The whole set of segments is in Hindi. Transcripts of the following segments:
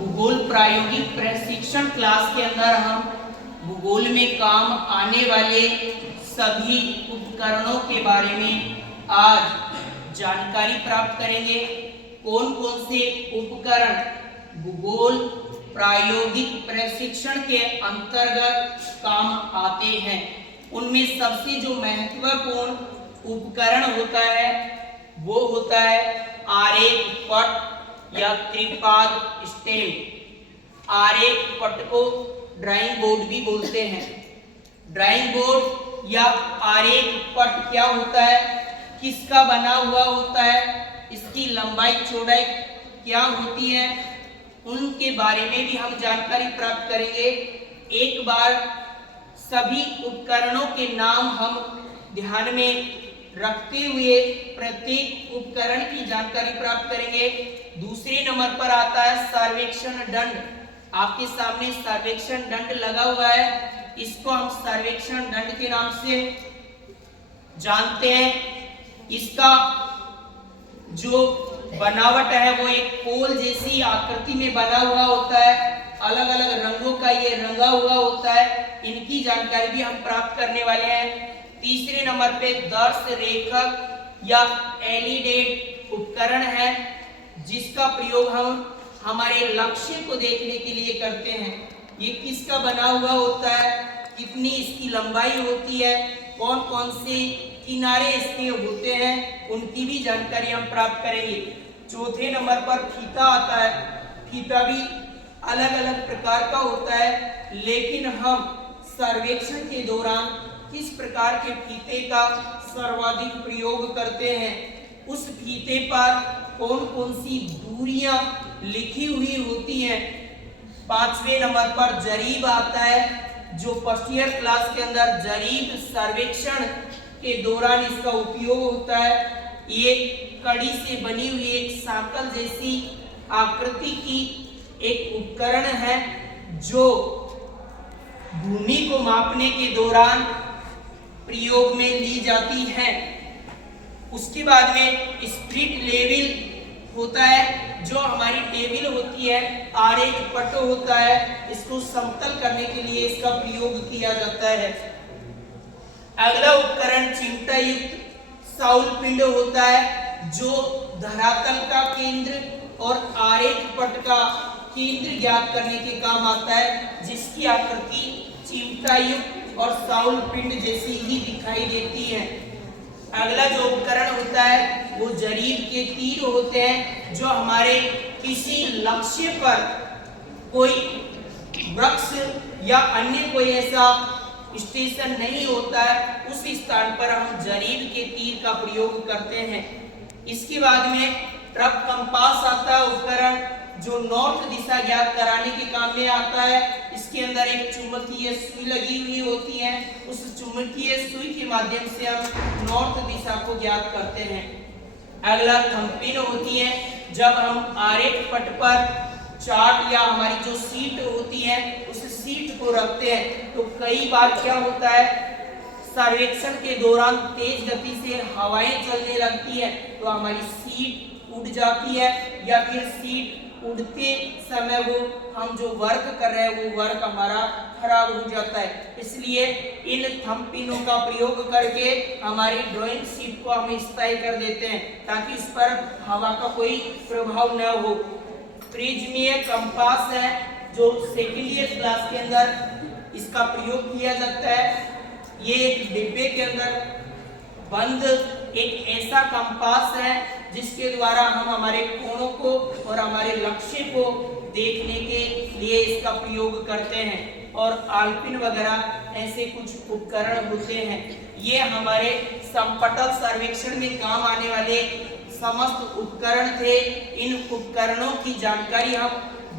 भूगोल प्रायोगिक प्रशिक्षण क्लास के अंदर हम भूगोल में काम आने वाले सभी उपकरणों के बारे में आज जानकारी प्राप्त करेंगे। कौन कौन से उपकरण भूगोल प्रायोगिक प्रशिक्षण के अंतर्गत काम आते हैं, उनमें सबसे जो महत्वपूर्ण उपकरण होता है वो होता है आरेख पट या त्रिपाद स्टैंड। आरेख पट को ड्राइंग बोर्ड भी बोलते हैं। ड्राइंग बोर्ड या आरेख पट क्या होता है, किसका बना हुआ होता है, इसकी लंबाई चौड़ाई क्या होती है, उनके बारे में भी हम जानकारी प्राप्त करेंगे। एक बार सभी उपकरणों के नाम हम ध्यान में रखते हुए प्रत्येक उपकरण की जानकारी प्राप्त करेंगे। दूसरे नंबर पर आता है सर्वेक्षण दंड। आपके सामने सर्वेक्षण दंड लगा हुआ है, इसको हम सर्वेक्षण दंड के नाम से जानते हैं। इसका जो बनावट है वो एक पोल जैसी आकृति में बना हुआ होता है। अलग अलग रंगों का ये रंगा हुआ होता है, इनकी जानकारी भी हम प्राप्त करने वाले हैं। तीसरे नंबर पे दर्श रेखक या एलिडेट उपकरण है, जिसका प्रयोग हम हमारे लक्ष्य को देखने के लिए करते हैं। ये किसका बना हुआ होता है, कितनी इसकी लंबाई होती है, कौन कौन से किनारे इसके होते हैं, उनकी भी जानकारी हम प्राप्त करेंगे। चौथे नंबर पर फीता आता है। फीता भी अलग अलग प्रकार का होता है, लेकिन हम सर्वेक्षण के दौरान किस प्रकार के फीते का सर्वाधिक प्रयोग करते हैं, उस फीते पर कौन कौन सी दूरियां लिखी हुई होती हैं। पांचवें नंबर पर जरीब आता है, जो फर्स्ट ईयर क्लास के अंदर जरीब सर्वेक्षण के दौरान इसका उपयोग होता है। ये कड़ी से बनी हुई एक साकल जैसी आकृति की एक उपकरण है, जो भूमि को मापने के दौरान प्रयोग में ली जाती है। उसके बाद में स्प्लिट लेवल होता है, जो हमारी टेबल होती है, आरेख पट होता है, इसको समतल करने के लिए इसका प्रयोग किया जाता है। अगला उपकरण चिमटा युक्त साउल पिंड होता है, जो धरातल का केंद्र और आरेख पट का केंद्र ज्ञात करने के काम आता है, जिसकी आकृति चिमटा युक्त और साउल पिंड जैसी ही दिखाई देती है। अगला जो उपकरण होता है वो जरीब के तीर होते हैं, जो हमारे किसी लक्ष्य पर कोई वृक्ष या अन्य कोई ऐसा स्टेशन नहीं होता है, उस स्थान पर हम जरीब के तीर का प्रयोग करते हैं। इसके बाद में ट्रक कंपास आता है उपकरण, जो नॉर्थ दिशा ज्ञात कराने के काम में आता है। इसके अंदर एक चुंबकीय सुई लगी हुई होती है, उस चुंबकीय सुई के माध्यम से हम नॉर्थ दिशा को ज्ञात करते हैं। अगला थंबपिन होती है, जब हम आरेख पट पर चार्ट या हमारी जो सीट होती है उस सीट को रखते हैं, तो कई बार क्या होता है, सर्वेक्षण के दौरान तेज गति से हवाएं चलने लगती है, तो हमारी सीट उड़ जाती है, या फिर सीट उड़ते समय वो हम जो वर्क कर रहे हैं वो वर्क हमारा खराब हो जाता है। इसलिए इन थंब पिनों का प्रयोग करके हमारी ड्राइंग शीट को हम स्थायी कर देते हैं, ताकि इस पर हवा का कोई प्रभाव न हो। प्रिज्मीय कंपास है, जो सेकेंड ईयर क्लास के अंदर इसका प्रयोग किया जाता है। ये एक डिब्बे के अंदर बंद एक ऐसा कंपास है, जिसके द्वारा हम हमारे कोणों को और हमारे लक्ष्य को देखने के लिए इसका प्रयोग करते हैं। और आलपिन वगैरह ऐसे कुछ उपकरण होते हैं। ये हमारे समपटल सर्वेक्षण में काम आने वाले समस्त उपकरण थे। इन उपकरणों की जानकारी हम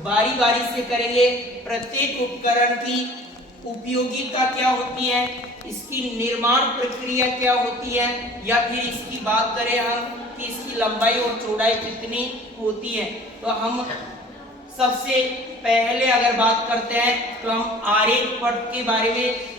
बारी बारी से करेंगे। प्रत्येक उपकरण की उपयोगिता क्या होती है, इसकी निर्माण प्रक्रिया क्या होती है, या फिर इसकी बात करें हम कि इसकी लंबाई और चौड़ाई कितनी होती है, तो हम सबसे पहले अगर बात करते हैं तो हम आरेख पट के बारे में